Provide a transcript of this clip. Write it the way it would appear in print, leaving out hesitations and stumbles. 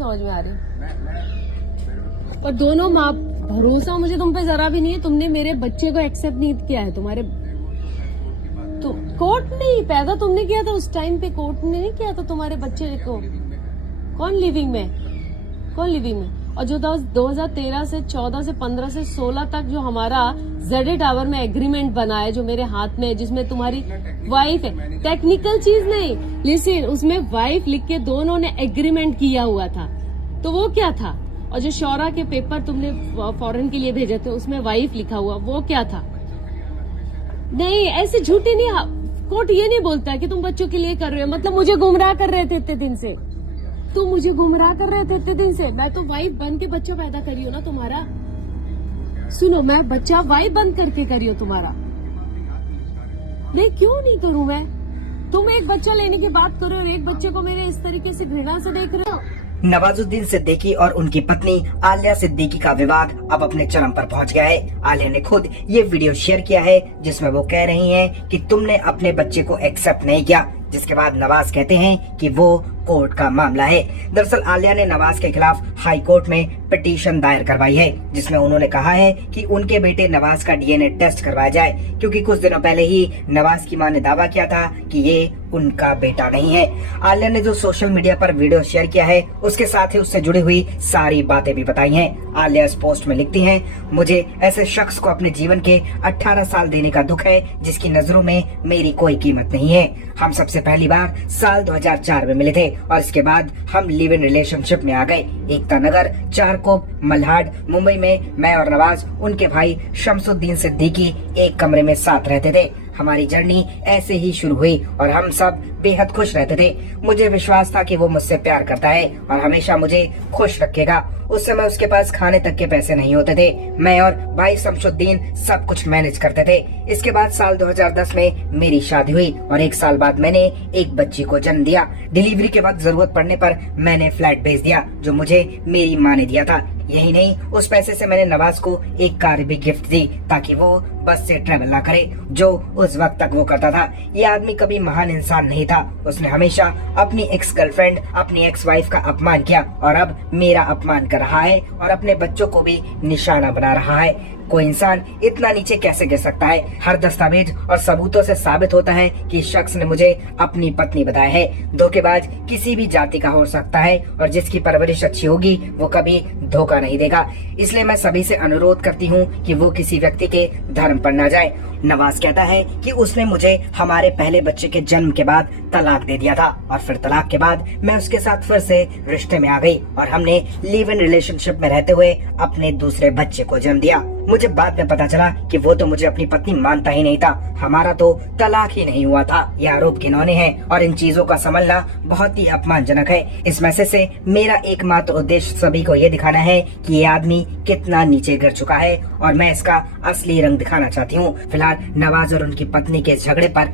समझ में आ रही। पर दोनों माँ, भरोसा मुझे तुम पे जरा भी नहीं है। तुमने मेरे बच्चे को एक्सेप्ट नहीं किया है। तुम्हारे तो कोर्ट नहीं, पैदा तुमने किया था उस टाइम पे, कोर्ट ने नहीं किया था तुम्हारे बच्चे को। कौन लिविंग में, कौन लिविंग में? और जो 2013 से 14 से 15 से 16 तक जो हमारा जेड टावर में एग्रीमेंट बना है, जो मेरे हाथ में है, जिसमें तुम्हारी वाइफ है, टेक्निकल चीज नहीं, लिसन, उसमें वाइफ लिख के दोनों ने एग्रीमेंट किया हुआ था। तो वो क्या था? और जो शौरा के पेपर तुमने फॉरेन के लिए भेजे थे, उसमें वाइफ लिखा हुआ, वो क्या था? नहीं, ऐसे झूठी नहीं। कोर्ट ये नहीं बोलता कि तुम बच्चों के लिए कर रहे हो, मतलब मुझे गुमराह कर रहे थे इतने दिन से। तुम मुझे गुमराह कर रहे थे इतने दिन से। मैं तो वाइफ बन के बच्चा पैदा करी हो ना तुम्हारा। सुनो, मैं बच्चा वाइफ बन करके करी हो तुम्हारा। नहीं, क्यों नहीं करूं मैं? तुम एक बच्चा लेने की बात करो और एक बच्चे को मेरे इस तरीके से घृणा से देख रहे हो। नवाजुद्दीन सिद्दीकी और उनकी पत्नी आलिया सिद्दीकी का विवाद अब अपने चरम पर पहुंच गया है। आलिया ने खुद ये वीडियो शेयर किया है जिसमें वो कह रही हैं कि तुमने अपने बच्चे को एक्सेप्ट नहीं किया, जिसके बाद नवाज कहते हैं कि वो कोर्ट का मामला है। दरअसल आलिया ने नवाज के खिलाफ हाई कोर्ट में पिटीशन दायर करवाई है, जिसमें उन्होंने कहा है कि उनके बेटे नवाज का डीएनए टेस्ट करवाया जाए, क्योंकि कुछ दिनों पहले ही नवाज की मां ने दावा किया था कि ये उनका बेटा नहीं है। आलिया ने जो सोशल मीडिया पर वीडियो शेयर किया है, उसके साथ ही उससे जुड़ी हुई सारी बातें भी बताई हैं। आलिया इस पोस्ट में लिखती हैं, मुझे ऐसे शख्स को अपने जीवन के 18 साल देने का दुख है जिसकी नजरों में मेरी कोई कीमत नहीं है। हम सबसे पहली बार साल 2004 में मिले थे और इसके बाद हम लिव इन रिलेशनशिप में आ गए। एकता नगर, चारकोप, मल्हाड, मुंबई में मैं और नवाज, उनके भाई शमसुद्दीन सिद्दीकी एक कमरे में साथ रहते थे। हमारी जर्नी ऐसे ही शुरू हुई और हम सब बेहद खुश रहते थे। मुझे विश्वास था कि वो मुझसे प्यार करता है और हमेशा मुझे खुश रखेगा। उस समय उसके पास खाने तक के पैसे नहीं होते थे। मैं और भाई शमसुद्दीन सब कुछ मैनेज करते थे। इसके बाद साल 2010 में मेरी शादी हुई और एक साल बाद मैंने एक बच्ची को जन्म दिया। डिलीवरी के वक्त जरूरत पड़ने पर मैंने फ्लैट भेज दिया जो मुझे मेरी माँ ने दिया था। यही नहीं, उस पैसे से मैंने नवाज को एक कार भी गिफ्ट दी ताकि वो बस से ट्रेवल ना करे, जो उस वक्त तक वो करता था। ये आदमी कभी महान इंसान नहीं था। उसने हमेशा अपनी एक्स गर्लफ्रेंड, अपनी एक्स वाइफ का अपमान किया और अब मेरा अपमान कर रहा है और अपने बच्चों को भी निशाना बना रहा है। कोई इंसान इतना नीचे कैसे गिर सकता है? हर दस्तावेज और सबूतों से साबित होता है कि इस शख्स ने मुझे अपनी पत्नी बताया है। धोखेबाज किसी भी जाति का हो सकता है और जिसकी परवरिश अच्छी होगी वो कभी धोखा नहीं देगा। इसलिए मैं सभी से अनुरोध करती हूँ कि वो किसी व्यक्ति के धर्म पर ना जाए। नवाज कहता है कि उसने मुझे हमारे पहले बच्चे के जन्म के बाद तलाक दे दिया था और फिर तलाक के बाद मैं उसके साथ फिर से रिश्ते में आ गई और हमने लिव इन रिलेशनशिप में रहते हुए अपने दूसरे बच्चे को जन्म दिया। मुझे बाद में पता चला कि वो तो मुझे अपनी पत्नी मानता ही नहीं था। हमारा तो तलाक ही नहीं हुआ था। ये आरोप घिनौने हैं और इन चीजों का संभलना बहुत ही अपमानजनक है। इस मैसेज से मेरा एकमात्र उद्देश्य सभी को ये दिखाना है कि ये आदमी कितना नीचे गिर चुका है और मैं इसका असली रंग दिखाना चाहती हूँ। फिलहाल नवाज और उनकी पत्नी के झगड़े पर